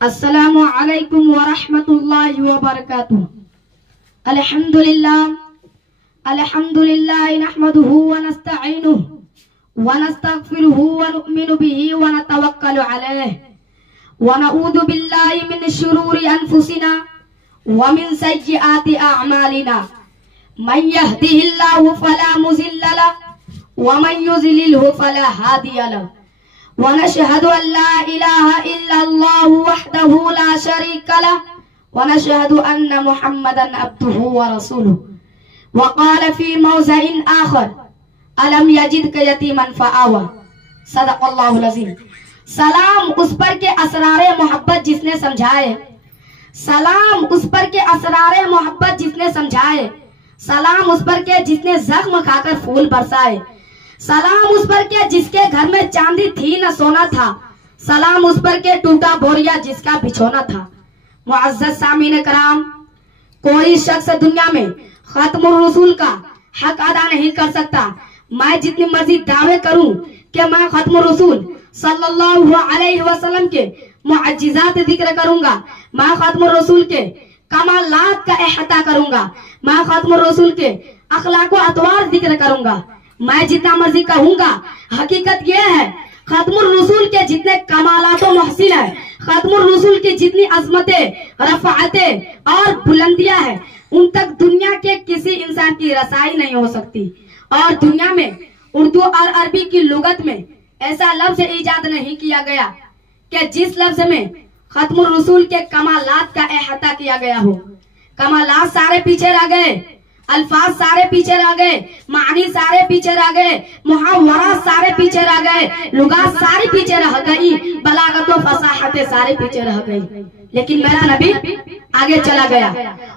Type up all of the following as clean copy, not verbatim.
अस्सलामु अलैकुम व रहमतुल्लाहि व बरकातुहू। अल्हम्दुलिल्लाह नहमदुहु व नस्तईनुहु व नस्तगफिरुहु व नु'मिनु बिही व नतवक्कलु अलैहि व नऊदु बिल्लाहि मिन शुरूरि अनफुसिना व मिन सय्यिआति अअमालिना। मन यहदिहिल्लाहु फला मुज़िल्ल लहु व मन युज़लिलहु फला हादिय लहु। वनशहदु अल्ला इलाहा इल्लल्लाहु वहदहु ला शरीका लहु वनशहदु अन्न मुहम्मदन अब्दुहु व रसूलुहु। वक़ाल फी मौज़िइन आखर अलम यजिदक यतीमन फ़आवा। सदक़ल्लाहुल अज़ीम। सलाम उस पर के असरारे मोहब्बत जिसने समझाए, सलाम उस पर के असरारे मोहब्बत जिसने समझाए, सलाम उस पर के जिसने जख्म खाकर फूल बरसाए, सलाम उस पर के जिसके घर में चांदी थी न सोना था, सलाम उस पर के टूटा बोरिया जिसका बिछोना था। मुअज़्ज़ज़ सामीन कराम, कोई शख्स दुनिया में खत्मुर रसूल का हक अदा नहीं कर सकता। मैं जितनी मर्जी दावे करूं कि मैं खत्मुर रसूल सल्लल्लाहु अलैहि वसल्लम के मुअज्जिज़ात जिक्र करूंगा, मैं खत्मुर रसूल के कमालात का अहता करूंगा, मैं खत्मुर रसूल के अखलाक व अतवार जिक्र करूंगा, मैं जितना मर्जी कहूंगा। हकीकत यह है खत्मुर रसूल के जितने कमालात व महसिन है, खत्मुर रसूल की जितनी अजमतें, रफ़ाअतें और बुलंदियां हैं, उन तक दुनिया के किसी इंसान की रसाई नहीं हो सकती। और दुनिया में उर्दू और अरबी की लुगत में ऐसा लफ्ज ईजाद नहीं किया गया कि जिस लफ्ज में खत्मुर रसूल के कमालात का अहाता किया गया हो। कमालात सारे पीछे रह गए, अल्फाज सारे पीछे रह गए, मानी सारे पीछे रह गए, मुहावरा सारे पीछे रह गए, लुगात सारी पीछे रह गई, बलागत व फसाहतें सारी पीछे रह गई। लेकिन मेरा नबी आगे चला गया।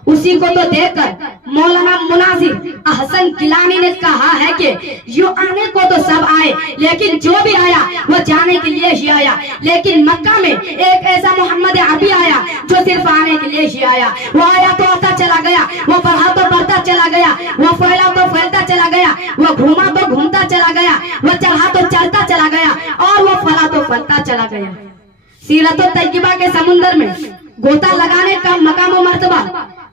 उसी को तो देखकर मौलाना मुनाजिर अहसन गिलानी ने कहा है कि यो आने को तो सब आए, लेकिन जो भी आया वो जाने के लिए ही आया। लेकिन मक्का में एक ऐसा मोहम्मद अरबी आया जो सिर्फ आने के लिए ही आया। वो आया तो आता चला गया, वो बढ़ा तो बढ़ता चला गया, वो फैला तो फैलता चला गया, वो घूमा तो घूमता चला गया, वो चढ़ा तो चलता चला गया और वो फला तो फलता चला गया। सीरत तैयबा के समुंदर में गोता लगाने का मकाम व मर्तबा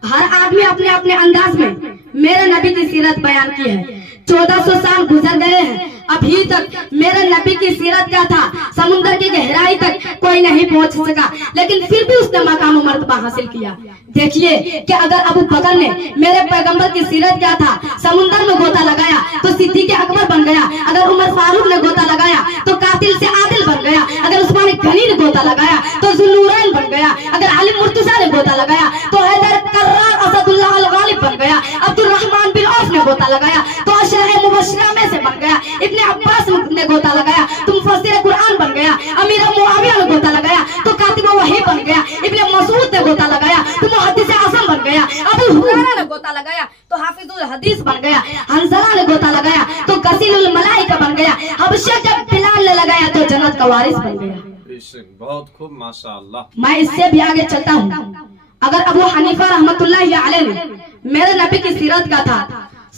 हर आदमी अपने अपने अंदाज में मेरे नबी की सीरत बयान की है। 1400 साल गुजर गए हैं, अभी तक मेरे नबी की सीरत क्या था समुद्र की गहराई तक कोई नहीं पहुंच सका, लेकिन फिर भी उसने मकाम व मर्तबा हासिल किया। देखिए कि अगर अबू बकर ने मेरे पैगंबर की सीरत क्या था समुद्र में गोता लगाया तो सिद्दीक़ अकबर बन गया, अगर उमर फारूक ने गोता लगाया तो कातिल से आदिल बन गया, अगर उस्मान गनी ने गोता लगाया तो जुल्लूरैन बन गया, अगर अली मुर्तजा ने गोता लगाया तो हैदर कर्रार असदुल्लाह अल गालिब बन गया, अब्दुल रहमान बिन औफ ने गोता लगाया तो अशरा मुबश्शिरा में से बन गया, इब्ने अब्बास ने गोता लगाया तो मुफस्सिर कुरान बन गया, अमीर मुआविया ने गोता लगाया तो कातिब वही बन गया, इब्ने मसूद ने गोता लगाया तो मुहद्दिस आज़म बन गया, अबू हुरैरा ने गोता लगाया तो हाफिजुल हदीस बन गया, हंज़ला ने गोता लगाया तो गसीलुल मलाइका बन गया, हबशा जब बिलाल ने लगाया तो जन्नत का वारिस बन गया। बहुत खूब माशाअल्लाह। मैं इससे भी आगे चलता हूँ। अगर अबू हनीफा रहमतुल्लाहि अलैह ने मेरे नबी की सीरत का था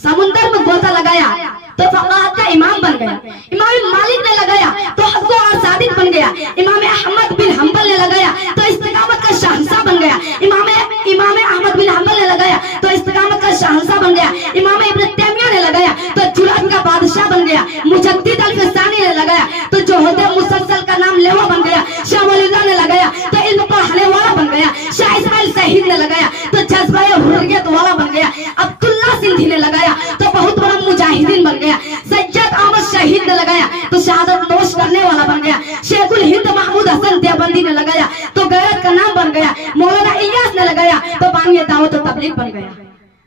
समुंदर में गोता लगाया तो फक़ाहत का इमाम बन गया, इमाम मालिक ने लगाया तो हक़ और सादिक बन गया, इमाम अहमद बिन हंबल ने लगाया तो इस्तिकामत का शहंशाह बन गया, इमाम अहमद बिन हंबल ने लगाया तो इस्तिकामत का शहंशाह बन गया, इमाम इब्न तैमिया ने लगाया तो जुरात का बादशाह बन गया, मुजद्दिद अल-फ़सानी ने लगाया तो जोहद मुसलसल का नाम लेवा बन गया, शाह वलीउल्लाह ने लगाया तो इल्म पढ़ने वाला बन गया, शाह इस्माइल शहीद ने लगाया तो जज्बा हुर्रियत वाला बन गया, अब्दुल्ला सिंधी ने लगाया तो बहुत बड़ा मुजाहिदीन बन गया, सज्जद अहमद शहीद ने लगाया तो शहादत नोश करने वाला बन गया, शेखुल हिंद महमूद हसन देवबंदी ने लगाया तो गैरत का नाम बन गया, मौलाना इलियास ने लगाया तो बानी दावत और तबलीग बन गया।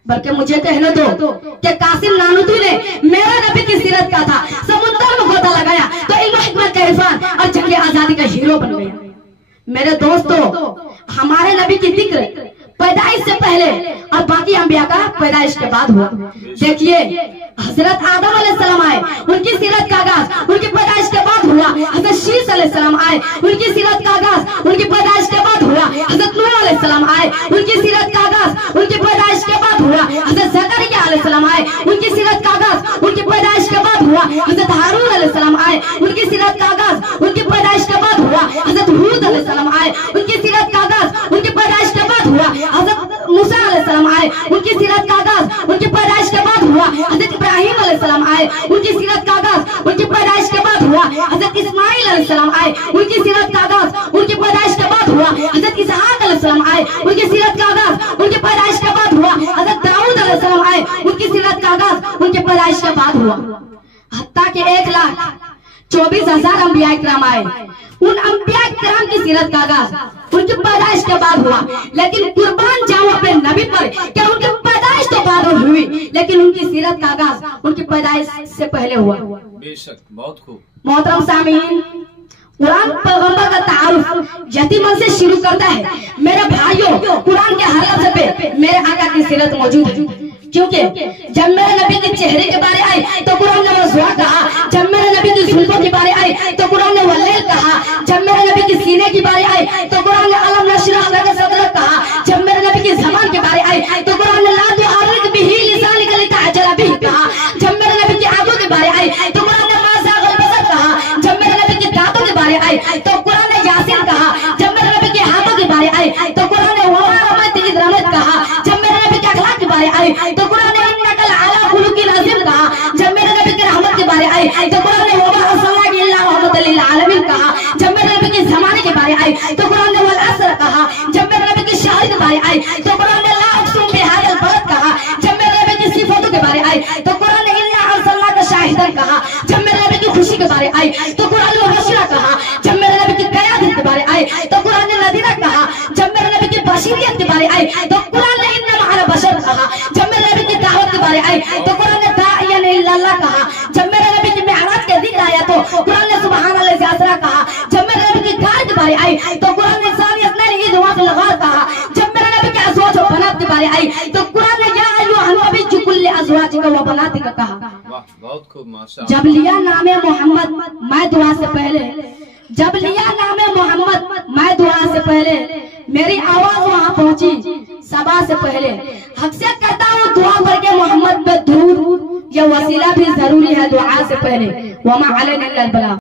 बल्कि मुझे कहने दो कि कासिम नानूतवी ने मेरा नबी की सीरत का था समुद्र में गोता लगाया तो इल्म हिकमत का इरफान और जंग आजादी का हीरो बन गया। मेरे दोस्तों, हमारे नबी की जिक्र पैदाइश से पहले और बाकी अंबिया का पैदाइश के बाद हुआ। देखिए हजरत आदम अलैहिस्सलाम आए, उनकी सीरत का आगाज उनकी पैदाइश के बाद हुआ। हजरत शीस अलैहिस्सलाम आए, उनकी सीरत का आगाज उनकी पैदाइश के बाद हुआ। हजरत नूह अलैहिस्सलाम आए, उनकी सीरत का आगाज उनकी पैदाइश के बाद हुआ। हजरत ज़करिया अलैहिस्सलाम आए, उनकी सीरत का आगाज उनकी पैदाइश के बाद हुआ। हजरत हारून अलैहिस्सलाम आए, उनकी सीरत का आगाज उनकी पैदाइश के बाद हुआ। हजरत हूद अलैहिस्सलाम आए, उनकी सीरत का आगाज उनकी पैदाइश के बाद हुआ। हजरत मूसा अलैहिस्सलाम आए, उनकी सीरत का आगाज उनकी पैदाइश के बाद हुआ। हजरत इब्राहिम अलैहिस्सलाम आए, उनकी सीरत का आगाज उनकी पैदाइश के बाद हुआ। हजरत इस्माइल अलैहिस्सलाम आए, उनकी सीरत का आगाज उनकी पैदाइश के बाद हुआ। हजरत इसहाक अलैहिस्सलाम आए, उनकी सीरत का आगाज उनकी पैदाइश के बाद हुआ। हजरत दाऊद अलैहिस्सलाम आए, उनकी सीरत का आगाज उनकी पैदाइश के बाद हुआ। हत्ता के 1,24,000 अंबिया किराम आए, उन अंबिया किराम की सीरत का आगाज उनकी पैदाइश के बाद हुआ। लेकिन कुर्बान जाऊं अपने नबी पर, क्या उनकी पैदाइश तो बाद हुई, लेकिन उनकी सीरत का आगाज उनकी पैदाइश से पहले हुआ। बेशक, बहुत खूब। मोहतरम सामीन, कुरान पैगंबर का तारुफ यतीमन से शुरू करता है। मेरे भाइयों, कुरान के हर लफ्ज पे मेरे आका की सीरत मौजूद है, क्योंकि जब मेरे नबी के चेहरे के बारे आए तो कुरान ने वज़ुआ कहा। जब मेरे नबी की जुल्फों के बारे आए तो कुरान ने वल्लैल कहा। जब मेरे नबी की सीने के बारे आए तो कुरान ने अलम नशरह लक सदरक कहा। जब मेरे नबी की ज़बान के बारे आए तो कुरान ने ला तुहर्रिक बिही लिसानक लितअजल बिही कहा। जब मेरे नबी की आंखों के बारे आए तो कुरान ने मा ज़ाग़ल बसर कहा। जब मेरे नबी के दांतों के बारे आए तो कुरान ने यासीन कहा। जब मेरे नबी के हाथों के बारे आए तो कुरान ने वमा रमैत इज़ रमैत कहा। जब मेरे नबी के अखलाक के बारे आए तो कुरान ने इन्नका लअला खुलुकिन अज़ीम कहा। जब मेरे नबी के रहमत के बारे आए तो कुरान ने वमा अर्सलनाका इल्ला रहमतल लिल आलमीन कहा। जब मेरे नबी के ज़माने के बारे आए तो कुरान ने वल असर कहा। जब मेरे नबी की शादी के बारे आए तो कुरान ने ला उक़सिमु बिहाज़ल बलद कहा। जब मेरे नबी की सिफातों के बारे आए तो कुरान ने इन्ना अर्सलनाका शाहिदन कहा। जब मेरे नबी की खुशी के बारे आए तो कुरान ने मुबश्शिरा कहा। जब मेरे नबी की क़यादत के बारे आए तो कुरान ने नज़ीरा कहा। जब मेरे नबी की बशीरियत के बारे आए तो कुरान ने इन्ना मअना बशर कहा। जब मेरे नबी की दावत के बारे आए तो कुरान ने दाइयन इल्लल्लाह कहा। जब मेरे नबी की मेअराज का जिक्र आया तो कुरान ने सुब्हानल्लाह से असरा कहा। जब मेरे नबी की गार के बारे आए तो कुरान ने सानियत नहीं ईद वक़्त लगा कहा। जब मेरे नबी के अज़वाज व बनात के बारे आए तो कुरान ने या अय्युहन नबी कुल्ली अज़वाजिका व बनातिका कहा। वाह, बहुत खूब, माशाअल्लाह। जब लिया नामे मोहम्मद मैं दुआ से पहले, जब लिया नामे मोहम्मद मैं दुआ से पहले, मेरी आवाज वहां पहुंची सबा से पहले। हक से कहता हूँ दुआ करके मोहम्मद पे दुरूद, ये वसीला भी जरूरी है दुआ से पहले। वमा अलैना इल्लल बलाग।